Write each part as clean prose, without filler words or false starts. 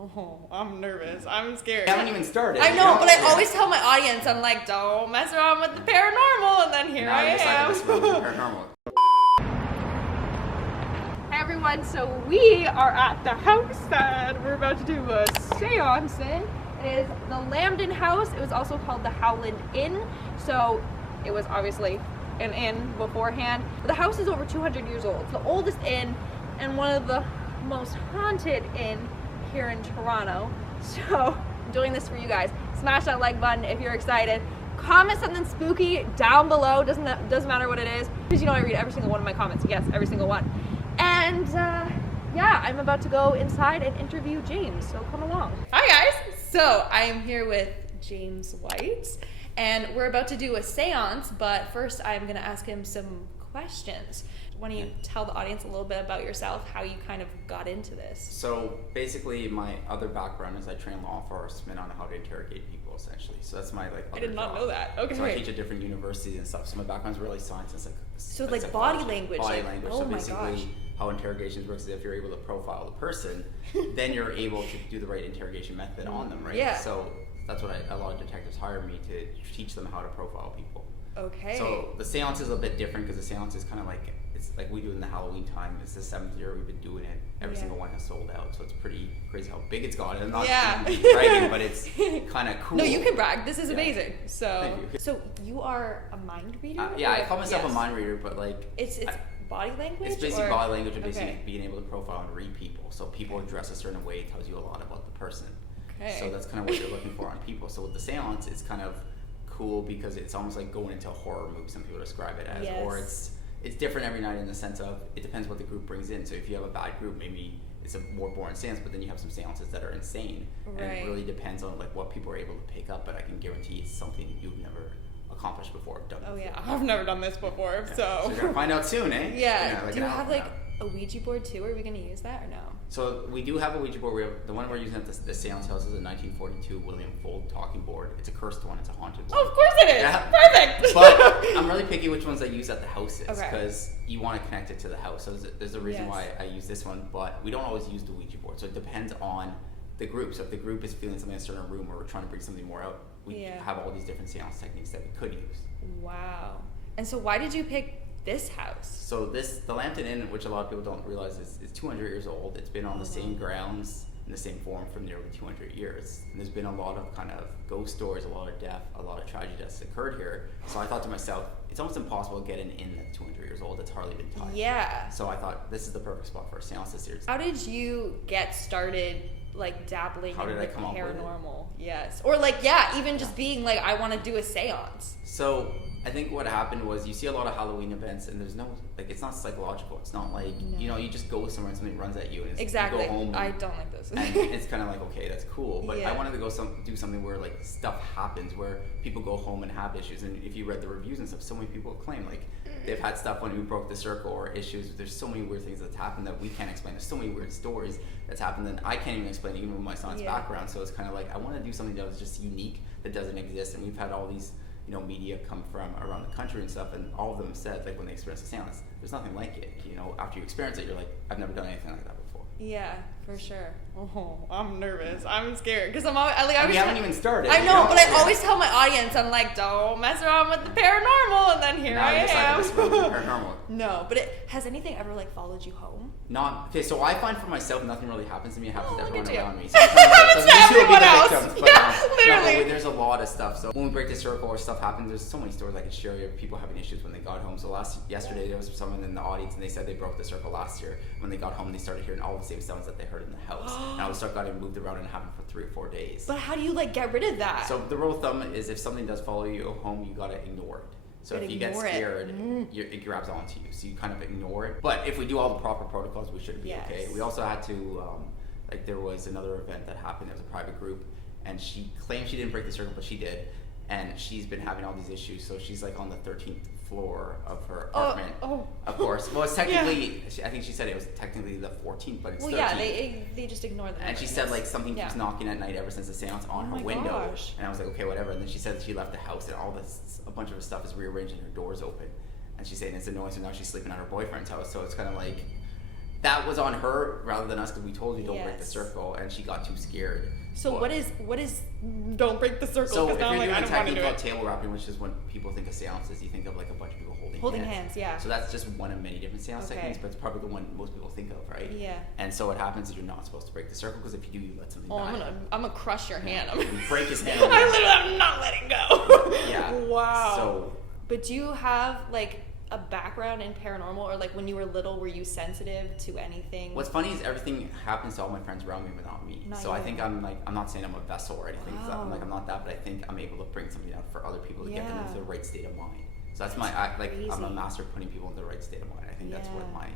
Oh, I'm nervous. I'm scared. I haven't even started. I know, but I always tell my audience, I'm like, don't mess around with the paranormal, and then here I am. Paranormal. Hey everyone, so we are at the house that we're about to do a seance in. It is the Lambton house. It was also called the Lambton Inn, so it was obviously an inn beforehand. But the house is over 200 years old. It's the oldest inn and one of the most haunted inn here in Toronto. So I'm doing this for you guys. Smash that like button if you're excited. Comment something spooky down below. Doesn't matter what it is, because you know I read every single one of my comments. Yes, every single one. And yeah, I'm about to go inside and interview Jaymes, so come along. Hi guys! So I am here with Jaymes White, and we're about to do a seance, but first I'm gonna ask him some questions. Why don't you tell the audience a little bit about yourself, how you kind of got into this? So basically my other background is I train law enforcement on how to interrogate people essentially. So that's my like I did not know that. Okay. So I teach at different universities and stuff. So my background's really science and so like body language. Body language. Oh so my basically gosh. how interrogations works is if you're able to profile the person, then you're able to do the right interrogation method on them, right? Yeah. So that's what a lot of detectives hire me to teach them how to profile people. Okay. So the seance is a bit different because the seance is kind of like, it's like we do in the Halloween time. It's the 7th year we've been doing it. Every single one has sold out, so it's pretty crazy how big it's gotten. I'm not bragging, but it's kind of cool. No, you can brag. This is amazing. So, Thank you. So you are a mind reader? Yeah, I call myself a mind reader, but like it's body language. It's basically body language and basically being able to profile and read people. So people dress a certain way tells you a lot about the person. Okay. So that's kind of what you're looking for on people. So with the seance, it's kind of cool because it's almost like going into a horror movie. Some people describe it as, or it's different every night in the sense of it depends what the group brings in. So if you have a bad group, maybe it's a more boring seance, but then you have some seances that are insane. Right. And it really depends on like what people are able to pick up. But I can guarantee it's something you've never accomplished before. I've never done this before, so you're gonna find out soon, eh? Yeah. Do you have like a Ouija board too? Are we gonna use that or no? So we do have a Ouija board. We have the one we're using at the seance house is a 1942 William Fold talking board. It's a cursed one. It's a haunted one. Oh, of course it is. Yeah. Perfect. But I'm really picky which ones I use at the houses because you want to connect it to the house. So there's a reason why I use this one, but we don't always use the Ouija board. So it depends on the group. So if the group is feeling something in a certain room or we're trying to bring something more out, we have all these different seance techniques that we could use. Wow. And so why did you pick this house? So the Lambton Inn, which a lot of people don't realize is 200 years old. It's been on the same grounds in the same form for nearly 200 years. And there's been a lot of kind of ghost stories, a lot of death, a lot of tragedy that's occurred here. So I thought to myself, it's almost impossible to get an inn that's 200 years old that's hardly been touched. Yeah. So I thought this is the perfect spot for a seance this year. How did you get started like dabbling in the paranormal? Yes. Or like, even just being like, I want to do a seance. So I think what happened was you see a lot of Halloween events and there's no, like, it's not psychological. It's not like, you know, you just go somewhere and something runs at you and you go home. I don't like this. And it's kind of like, okay, that's cool. But I wanted to go do something where like stuff happens, where people go home and have issues. And if you read the reviews and stuff, so many people claim like they've had stuff when we broke the circle or issues. There's so many weird things that's happened that we can't explain. There's so many weird stories that's happened that I can't even explain, even with my son's background. So it's kind of like, I want to do something that was just unique, that doesn't exist. And we've had all these, you know, media come from around the country and stuff, and all of them said, like, when they experienced the seance, there's nothing like it. You know, after you experience it, you're like, I've never done anything like that before. Yeah, for sure. Oh, I'm nervous. I'm scared because I'm always we haven't even started. I know, but I always tell my audience, I'm like, don't mess around with the paranormal, and then here I am. Paranormal. No, but has anything ever like followed you home? Not okay. So I find for myself, nothing really happens to me. It happens to everyone around me. So everyone else. Literally. There's a lot of stuff. So when we break the circle or stuff happens, there's so many stories I can share you of people having issues when they got home. So yesterday there was someone in the audience and they said they broke the circle last year. When they got home, they started hearing all the same sounds that they heard in the house. And all the stuff got moved around and happened for 3 or 4 days. But how do you like get rid of that? So the rule of thumb is if something does follow you home, you gotta ignore it. So if you get scared, it grabs onto you. So you kind of ignore it. But if we do all the proper protocols, we should be okay. We also had to, like there was another event that happened. There was a private group, and she claimed she didn't break the circle, but she did. And she's been having all these issues. So she's like on the 13th floor of her apartment. Of course. Well, it's technically, I think she said it was technically the 14th, but it's 13th. Yeah, they just ignore the And she said like something keeps knocking at night ever since the seance on her window. Gosh. And I was like, okay, whatever. And then she said she left the house and a bunch of her stuff is rearranged and her door's open. And she's saying it's annoying, so now she's sleeping at her boyfriend's house. So it's kind of like, that was on her rather than us, because we told you don't break the circle, and she got too scared. So what is don't break the circle? So if now you're I'm doing like, a technique called table wrapping, which is when people think of seances, you think of like a bunch of people holding hands. Yeah. So that's just one of many different seance techniques, but it's probably the one most people think of, right? Yeah. And so what happens is you're not supposed to break the circle, because if you do, you let something die. I'm gonna crush your hand. You break his hand. I'm not letting go. Yeah. Wow. So. But do you have like a background in paranormal, or like when you were little, were you sensitive to anything? What's funny is everything happens to all my friends around me, but not me. So I think I'm not saying I'm a vessel or anything. Wow. I'm not that, but I think I'm able to bring something out for other people to get them into the right state of mind. So that's I'm a master of putting people in the right state of mind. I think that's what my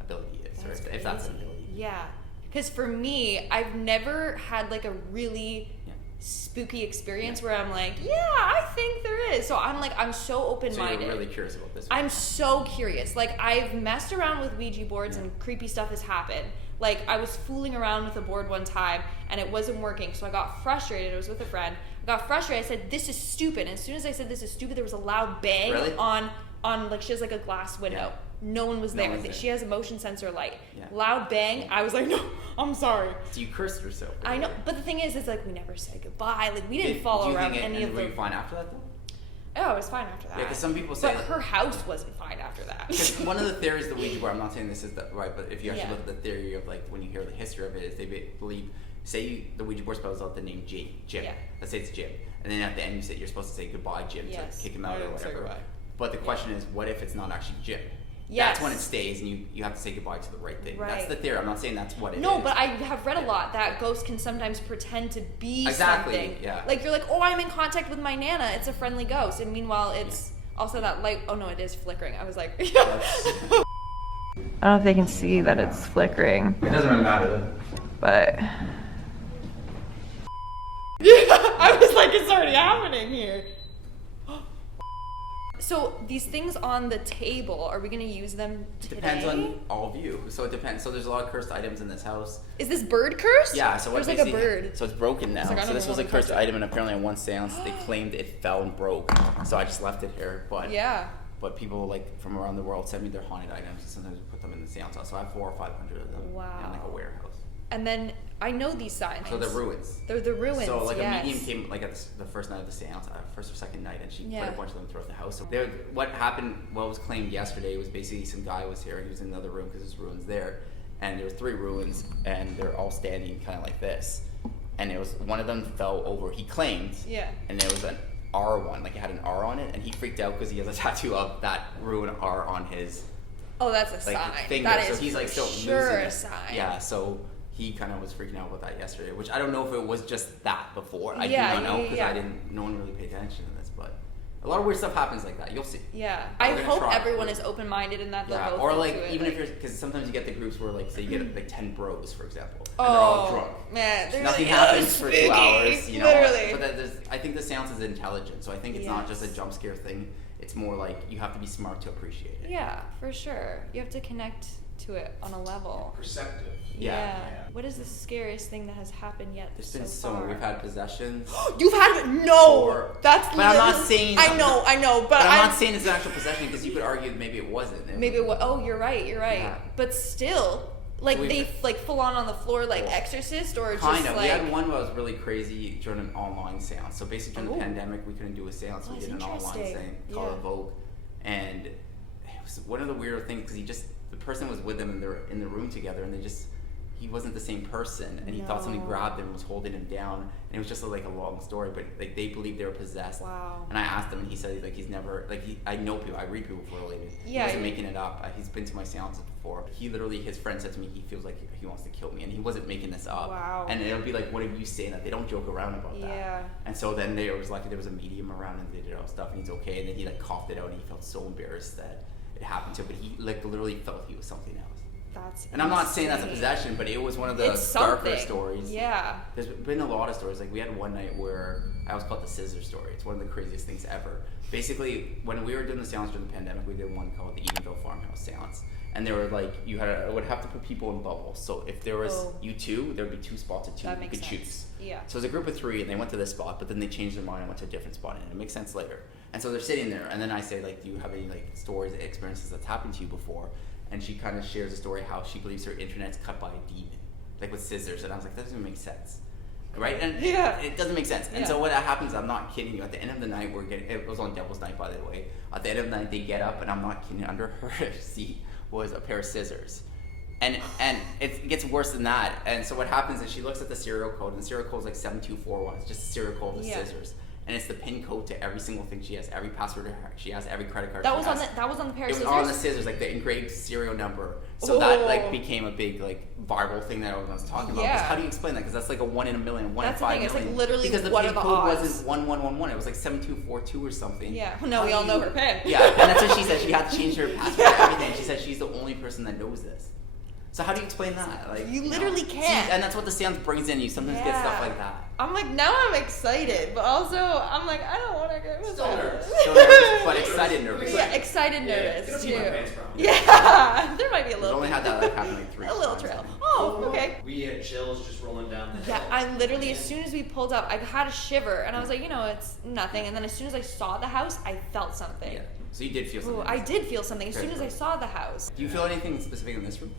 ability is, if that's an ability. Yeah, because for me, I've never had like a really spooky experience where I'm like, I think there is. So I'm so open-minded. So you're really curious about this. I'm so curious. Like, I've messed around with Ouija boards and creepy stuff has happened. Like, I was fooling around with a board one time and it wasn't working, so I got frustrated. I was with a friend. I got frustrated. I said, this is stupid. And as soon as I said this is stupid, there was a loud bang on like, she has like a glass window. No one was there. She has a motion sensor light. Loud bang. I was like, no, I'm sorry. So you cursed yourself. I know, but the thing is, it's like we never said goodbye. Like, we didn't follow around any of the. Were you fine after that though? Oh, it was fine after that. Yeah, because some people say. But her house wasn't fine after that. Because one of the theories of the Ouija board, I'm not saying this is right, but if you actually look at the theory of like when you hear the history of it, is they believe, the Ouija board spells out the name Jim. Let's say it's Jim, and then at the end you're supposed to say goodbye, Jim, to kick him out or whatever. But the question is, what if it's not actually Jim? That's when it stays, and you have to say goodbye to the right thing. That's the theory. I'm not saying that's what it is. No, but I have read a lot that ghosts can sometimes pretend to be something. Yeah. Like, you're like, oh, I'm in contact with my Nana. It's a friendly ghost. And meanwhile, it's also that light. Oh, no, it is flickering. I was like... I don't know if they can see that it's flickering. It doesn't really matter. But... I was like, it's already happening here. So these things on the table, are we going to use them today? Depends on all of you. So it depends. So there's a lot of cursed items in this house. Is this bird cursed? Yeah. So there's like a bird. So it's broken now. So this was a cursed item, and apparently on one seance they claimed it fell and broke. So I just left it here. But But people like from around the world send me their haunted items, and sometimes we put them in the seance house. So I have 400 or 500 of them in like a warehouse. And then I know these signs. So they're ruins. They're the ruins. So like a medium came like at the first night of the seance, first or second night, and she put a bunch of them throughout the house. So what was claimed yesterday was basically some guy was here. He was in another room because there's ruins there, and there were 3 ruins, and they're all standing kind of like this. And it was one of them fell over. He claimed. Yeah. And there was an R one, like it had an R on it, and he freaked out because he has a tattoo of that ruin R on his. Oh, that's a sign. Finger. That is so he's like still sure a sign. Yeah. So. He kind of was freaking out about that yesterday, which I don't know if it was just that before. I do not know because no one really paid attention to this, but a lot of weird stuff happens like that. You'll see. Yeah. I hope everyone is open-minded in that they'll go or like into even it, if you're, because sometimes you get the groups where like say you get like 10 bros, for example, and they're all drunk. Man, nothing happens for 2 hours, you know. Literally. But I think the seance is intelligent, so I think it's not just a jump scare thing. It's more like you have to be smart to appreciate it. Yeah, for sure. You have to connect to it on a level. Perceptive. Yeah. What is the scariest thing that has happened yet? There's been so many. We've had possessions. You've had that's. But I'm not saying. I know, but I'm not saying it's an actual possession because you could argue that maybe it wasn't. Maybe it was. Oh, you're right. Yeah. But still, like so they like full on the floor like Exorcist or kind just of. Like. We had one that was really crazy during an online seance. So basically during the pandemic, we couldn't do a seance. We did an online seance called Evoke, and it was one of the weirder things because the person was with them and they're in the room together and he wasn't the same person and he thought somebody grabbed him and was holding him down and it was just like a long story, but like they believed they were possessed. Wow. And I asked him and he said like he's never like I know people, I read people for a living. He wasn't making it up. He's been to my seances before. His friend said to me he feels like he wants to kill me and he wasn't making this up. Wow. And it'll be like, what have you saying that? They don't joke around about that. Yeah. And so then there was a medium around and they did all stuff and he's okay, and then he like coughed it out and he felt so embarrassed that it happened to him, but he like literally felt he was something else. And I'm not saying that's a possession, but it was one of the darker stories. Yeah. There's been a lot of stories. Like we had one night where I always call it the Scissor Story. It's one of the craziest things ever. Basically, when we were doing the seance during the pandemic, we did one called the Edenville Farmhouse Seance. And they were like, would have to put people in bubbles. So if there was you two, there would be 2 spots of 2 you could choose. Yeah. So it was a group of 3 and they went to this spot, but then they changed their mind and went to a different spot, and it makes sense later. And so they're sitting there, and then I say like, do you have any like stories, experiences that's happened to you before? and she kind of shares a story how she believes her internet's cut by a demon, like with scissors. And I was like, that doesn't make sense, right? And it doesn't make sense. And so what happens, I'm not kidding you, at the end of the night, it was on Devil's Night, by the way. At the end of the night, they get up, and I'm not kidding, under her seat was a pair of scissors. And it gets worse than that. And so what happens is she looks at the serial code, and the serial code is like 7241. It's just a serial code with scissors. And it's the pin code to every single thing she has, every password she has, every credit card that was on the pair of scissors? It was on the scissors, like the engraved serial number. So that like became a big like viral thing that everyone was talking about. Because how do you explain that? Because that's like a 1 in a million, 1 in 5 million. That's the thing, it's like literally because the what pin are the code odds? wasn't 1111, it was like 7242 or something. Yeah, no, we all know her pin. Yeah, and that's what she said. She had to change her password and everything. She said she's the only person that knows this. So how do you explain that? Like you literally can't. And that's what the seance brings in. You sometimes get stuff like that. I'm like, now I'm excited, but also I'm like, I don't want to get Still nervous, but excited nervous. Yeah, excited nervous too. Yeah, there might be a little. We've only had that like happen like 3 times. A little trail. Oh, okay. We had chills just rolling down the hill. Yeah, I literally, as soon as we pulled up, I had a shiver, and I was like, you know, it's nothing. And then as soon as I saw the house, I felt something. Yeah. So you did feel something. Ooh, I did feel something as soon as I saw the house. Do you feel anything specific in this room?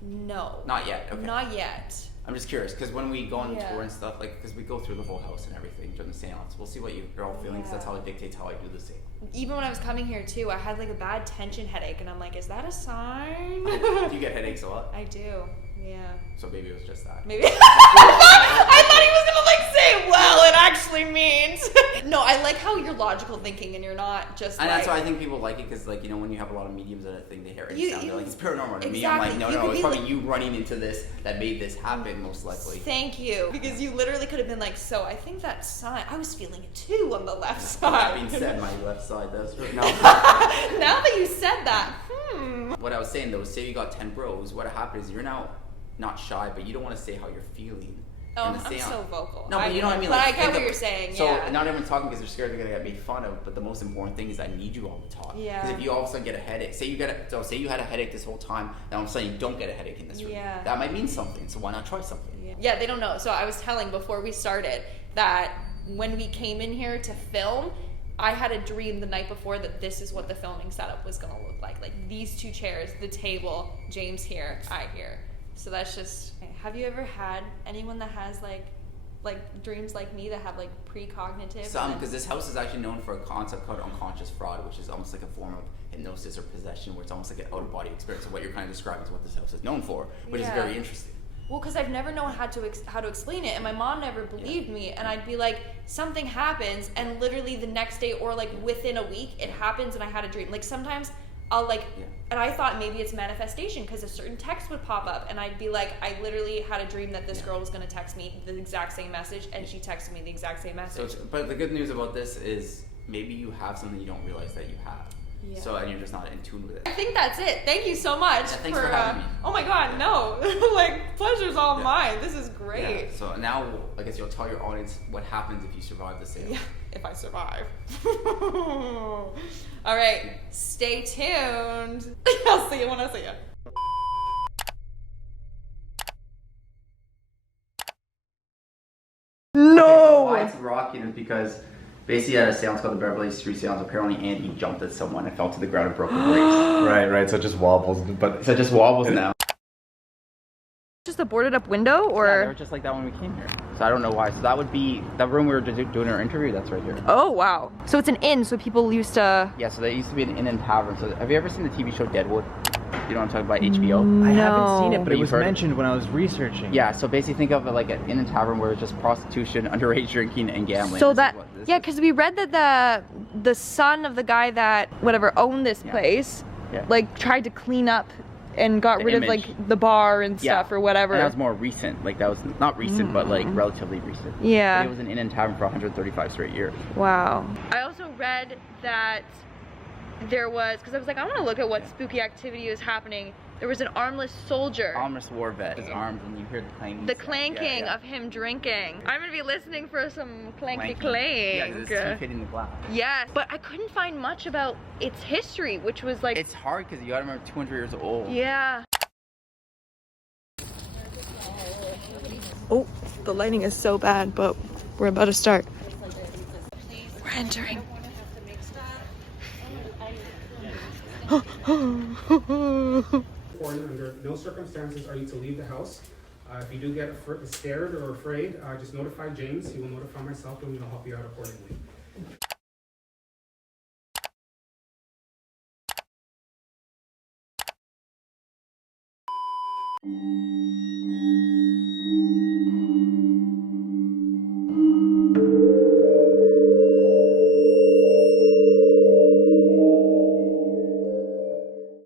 No. Not yet. Okay. Not yet. I'm just curious because when we go on tour and stuff, like, because we go through the whole house and everything during the seance, we'll see what you're all feeling because that's how it dictates how I do the same. Even when I was coming here too, I had like a bad tension headache, and I'm like, is that a sign? Do you get headaches a lot? I do. Yeah. So maybe it was just that. Maybe. I thought he was gonna like say, well, it actually means. No, I like how you're logical thinking and you're not just. And that's why I think people like it because, like, you know, when you have a lot of mediums and a thing, they hear it sound, they're like, it's paranormal to me. I'm like, no, it's probably you running into this that made this happen, most likely. Thank you, because you literally could have been like, so I think that sign. I was feeling it too on the left side. That being said, my left side does hurt now. Now that you said that, What I was saying though, say you got 10 bros, what happens is you're now not shy, but you don't want to say how you're feeling. Oh, I'm so vocal. No, but you know what I mean? But Like, I get what you're saying, so yeah. not everyone's talking because they're scared they're going to get made fun of, but the most important thing is I need you all to talk. Yeah. Because if you all of a sudden get a headache, say you had a headache this whole time, now all of a sudden you don't get a headache in this room. Yeah. That might mean something, so why not try something? Yeah, they don't know. So I was telling before we started that when we came in here to film, I had a dream the night before that this is what the filming setup was going to look like. Like these 2 chairs, the table, Jaymes here, I here. So that's just, have you ever had anyone that has like dreams like me that have like precognitive? Some, because this house is actually known for a concept called unconscious fraud, which is almost like a form of hypnosis or possession, where it's almost like an out-of-body experience. So what you're kind of describing is what this house is known for, which is very interesting. Well, because I've never known how to explain it, and my mom never believed me, and I'd be like, something happens, and literally the next day or like within a week, it happens, and I had a dream. Like sometimes I'll like, and I thought maybe it's manifestation because a certain text would pop up, and I'd be like, I literally had a dream that this girl was going to text me the exact same message, and she texted me the exact same message. So, but the good news about this is maybe you have something you don't realize that you have. Yeah. So, and you're just not in tune with it. I think that's it. Thank you so much. Yeah, thanks for having me. Oh my God, no. Like, pleasure's all mine. This is great. Yeah. So now, I guess you'll tell your audience what happens if you survive the seance. Yeah, if I survive. All right, stay tuned. I'll see you when I see you. No! Why it's rocking is because basically at a seance called the Beverly Street Seance, apparently Andy jumped at someone and fell to the ground and broke the brakes. Right, so it just wobbles. But so it just wobbles now. Just a boarded up window, or? Yeah, they were just like that when we came here. So I don't know why. So that would be, that room we were doing our interview, that's right here. Oh, wow. So it's an inn, so people used to... Yeah, so there used to be an inn and tavern. So have you ever seen the TV show Deadwood? You know what I'm talking about, HBO? I haven't seen it, but it was heard mentioned when I was researching. Yeah, so basically think of it like an inn and tavern where it's just prostitution, underage drinking, and gambling. So that, yeah, because we read that the son of the guy that, whatever, owned this place, like, tried to clean up and got rid of, like, the bar and stuff or whatever. And that was more recent. Like, that was not recent, but, like, relatively recent. Yeah. But it was an inn and tavern for 135 straight years. Wow. I also read that there was, because I was like, I want to look at what spooky activity was happening. There was an armless soldier. Armless war vet. His arms, and you hear the clanking. The clanking of him drinking. I'm gonna be listening for some clanky clank. Yeah, because it's teeth hitting the glass. Yes, but I couldn't find much about its history, which was like... It's hard because you gotta remember 200 years old. Yeah. Oh, the lighting is so bad, but we're about to start. We're entering. Under no circumstances are you to leave the house. If you do get scared or afraid, just notify Jaymes. He will notify myself and we'll help you out accordingly.